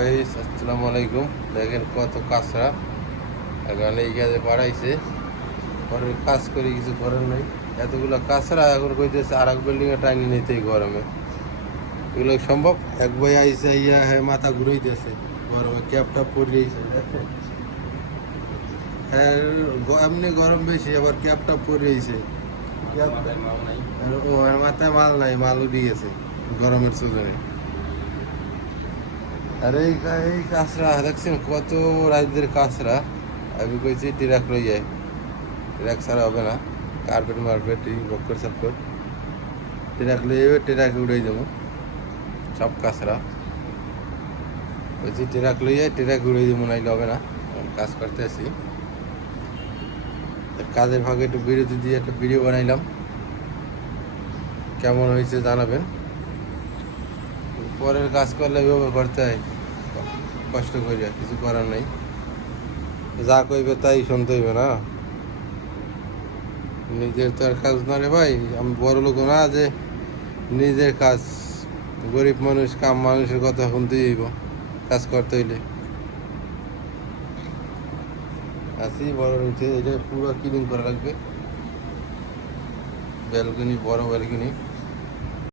Guys, আসসালামু আলাইকুম। দেখেন কত কাঁচরা এখন এই কাজে বাড়াইছে, পরে কাজ করে কিছু করার নাই। এতগুলো কাঁচরা এখন কইতেছে আর এক বিল্ডিংয়ে টাইনি নিতে গরমে। এগুলো সম্ভব? এক ভাই আইসে ইয়া হ্যাঁ মাথা ঘুরাইতেছে গরমে, ক্যাপটা পরিয়েছে। হ্যাঁ, এমনি গরম বেশি, আবার ক্যাপটা পরিয়েছে। ও আর মাথায় মাল নাই, মাল উঠে গেছে গরমের সিজনে। আর এই কাঁচরা দেখছেন কত রাজ্যের কাঁচরা। আমি কইছি ট্রাক লই যায়, ট্রাক ছাড়া হবে না। কার্পেট মার্পেট বক্কর সাপকর ট্রাক লই যাবে, ট্রাকে উড়াই দেবো সব কাঁচরা। কইছি ট্রাক লই যায়, ট্রাক উড়াই দেবো, নাইলে হবে না। কাজ করতে আসি, কাজের ফাঁকে একটু বিরতি দিয়ে একটা ভিডিও বানাইলাম। কেমন হয়েছে জানাবেন। পরের কাজ করলে এভাবে করতে হয়, কষ্ট করিয়া কিছু করার নাই। যা কইবে তাই শুনতে হইবে না, নিজের তো আর কাজ না রে ভাই। আমি বড় লোক না যে নিজের কাজ, গরিব মানুষ কাম মানুষের কথা শুনতেই হইব কাজ করতে হইলে। আসি বড় হয়েছে, এটা পুরো ক্লিন করা লাগবে। ব্যালকনি, বড় ব্যালকনি।